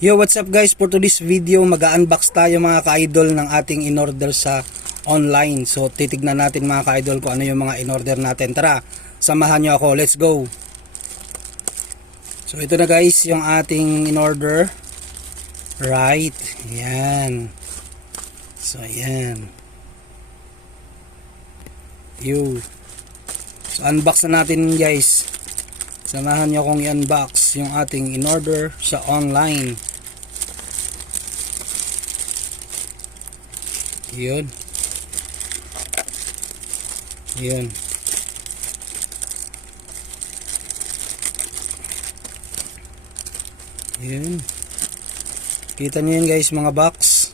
Yo, what's up guys? For today's video, mag-unbox tayo mga ka-idol ng ating in-order sa online. So, titignan natin mga ka-idol kung ano yung mga in-order natin. Tara, samahan nyo ako. Let's go! So, ito na guys, yung ating in-order. Right. Yan. So, yan. Yo. So, unbox na natin guys. Samahan nyo akong i-unbox yung ating in-order sa online. Yun. Yun. Yun. Kita nyo yun guys, mga box.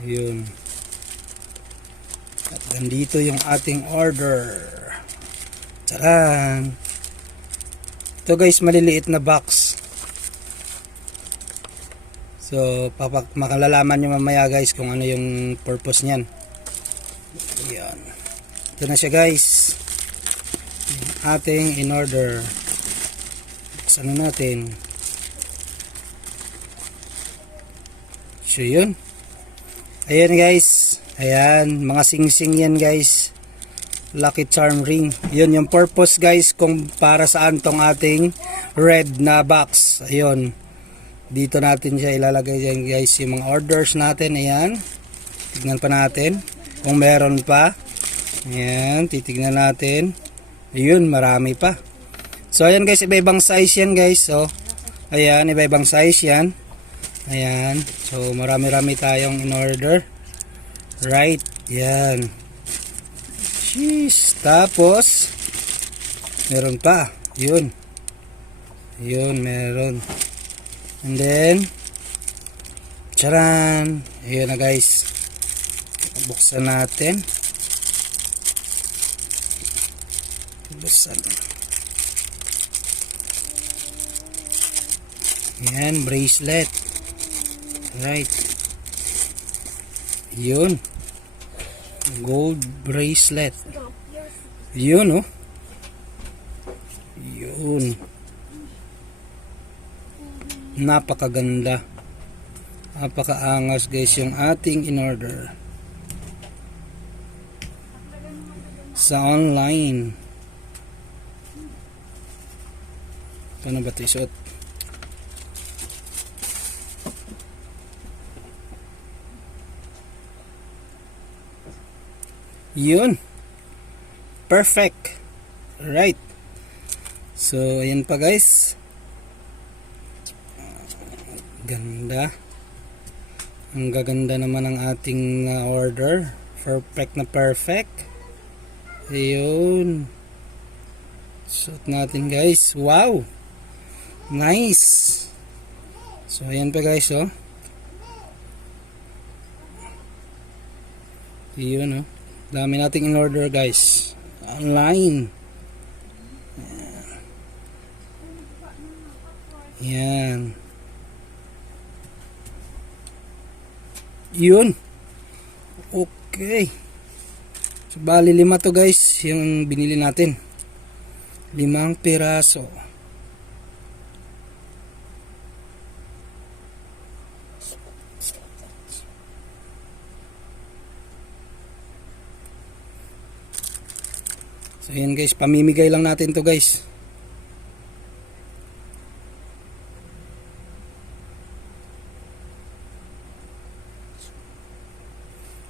Yun. At nandito yung ating order. Taran! Ito guys, maliliit na box. So, makalalaman nyo mamaya guys kung ano yung purpose nyan. Ayan. Ito na siya guys. Yung ating in order. Buksan na natin. So, yun. Ayan guys. Ayan. Mga sing-sing yan guys. Lucky charm ring. Yun yung purpose guys kung para saan tong ating red na box. Ayun. Dito natin siya ilalagay dyan guys yung mga orders natin. Ayan. Tignan pa natin kung meron pa. Ayan. Titignan natin. Ayun. Marami pa. So ayan guys. Iba-ibang size yan guys. So ayan. Iba-ibang size yan. Ayan. So marami-rami tayong in order. Right. Ayan. Jeez. Tapos meron pa. Yun. Yun. Meron. And then, charan! Ayan na guys. Buksan natin. Buksan. Ayan, bracelet. Right. Yun. Gold bracelet. Yun, oh. Yun. Napakaganda, napakaangas guys yung ating in order sa online. Paano ba ito isuot? Yun, perfect. Right. So ayan pa guys. Ganda. Ang gaganda naman ng ating order. Perfect na perfect. Ayun. Suot natin guys. Wow. Nice. So ayan pa guys oh. Ayun oh. Dami nating in order guys. Online. Ayan. Yun. Okay. So, bali 5 to guys yung binili natin. 5 piraso. So yan guys, pamimigay lang natin to guys.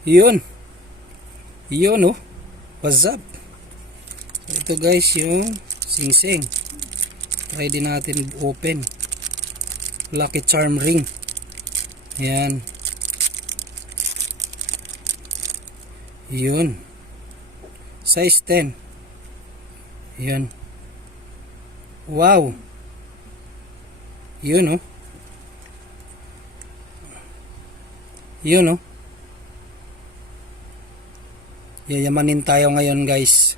Yun. Yun oh. What's up? So, ito guys yung sing-sing. Try din natin open. Lucky charm ring. Ayan. Yun. Size 10. Yun. Wow. Yun oh. Yun oh. Yayamanin tayo ngayon guys.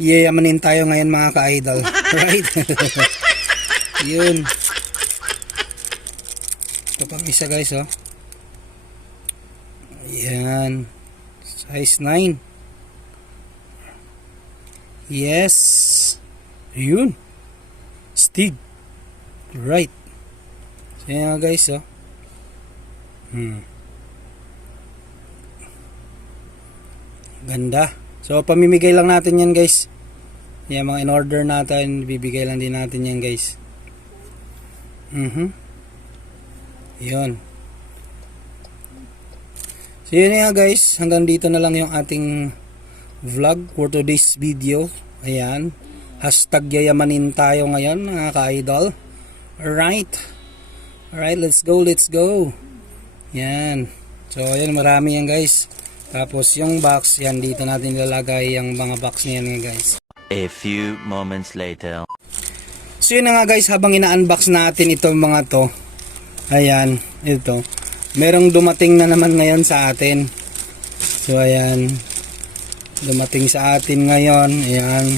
Yayamanin tayo ngayon mga ka-idol. Right? Yun. Ito pang isa guys oh. Ayan. Size 9. Yes. Yun. Stig. Right. So yan nga guys, oh. Ganda. So pamimigay lang natin yan guys. Yan mga in-order natin, bibigay lang din natin yan guys. Yun. So yun nga guys, hanggang dito na lang yung ating vlog for today's video. Ayan. Hashtag yayamanin tayo ngayon mga ka-idol. Alright, let's go. Yan. So ayan, marami yan guys. Tapos yung box, yan dito natin ilalagay yung mga box niyan nga guys. A few moments later. So yun na nga guys, habang ina-unbox natin itong mga to, ayan, ito, merong dumating na naman ngayon sa atin. So ayan, dumating sa atin ngayon, ayan,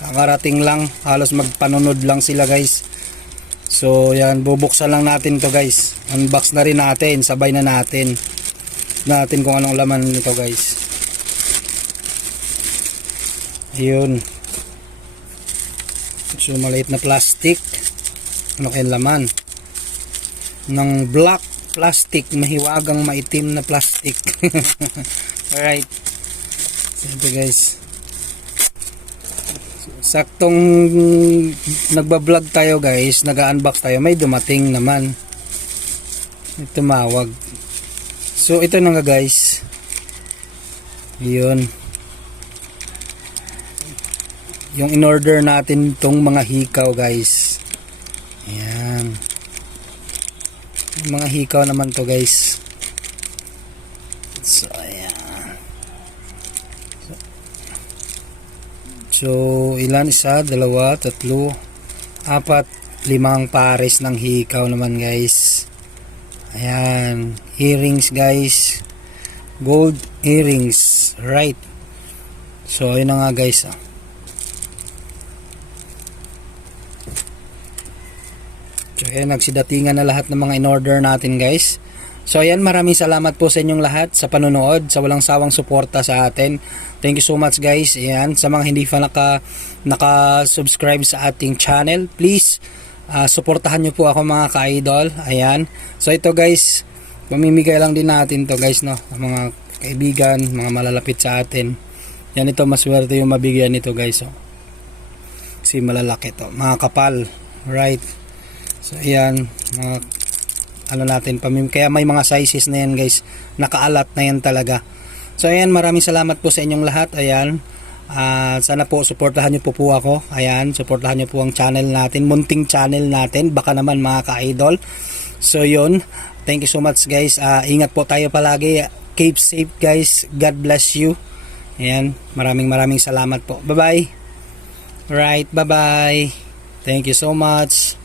kakarating lang, halos magpanunod lang sila guys. So ayan, bubuksan lang natin to guys, unbox na rin natin, sabay na natin kung anong laman nito guys. Ayun. So maliit na plastic, ano kayang laman ng black plastic, mahiwagang maitim na plastic. Alright, so ito guys, saktong nagbablog tayo guys, nag-unbox tayo, may dumating naman, may tumawag. So ito na nga guys, yun yung in-order natin tong mga hikaw guys. Ayan, yung mga hikaw naman to guys. So ayan, so ilan? Isa, dalawa, tatlo, apat, limang pares ng hikaw naman guys. Ayan, earrings guys, gold earrings, right? So ayun na nga guys, So ayan, nagsidatingan na lahat ng mga in-order natin guys. So ayan, maraming salamat po sa inyong lahat sa panonood, sa walang sawang suporta sa atin. Thank you so much guys. Ayan, sa mga hindi pa naka-subscribe sa ating channel, please suportahan nyo po ako mga ka-idol. Ayan, so ito guys, mamimigay lang din natin to guys, no, mga kaibigan, mga malalapit sa atin. Yan, ito maswerte yung mabigyan nito guys, oh. Kasi malalaki to, mga kapal, right? So ayan, mga ano natin, kaya may mga sizes na yan guys, nakaalat na yan talaga. So ayan, maraming salamat po sa inyong lahat. Ayan, sana po suportahan nyo po ako. Ayan, suportahan nyo po ang channel natin, munting channel natin, baka naman mga ka-idol. So yun, thank you so much guys. Ingat po tayo palagi, keep safe guys, God bless you. Ayan, maraming salamat po. Bye bye. Right, bye bye. Thank you so much.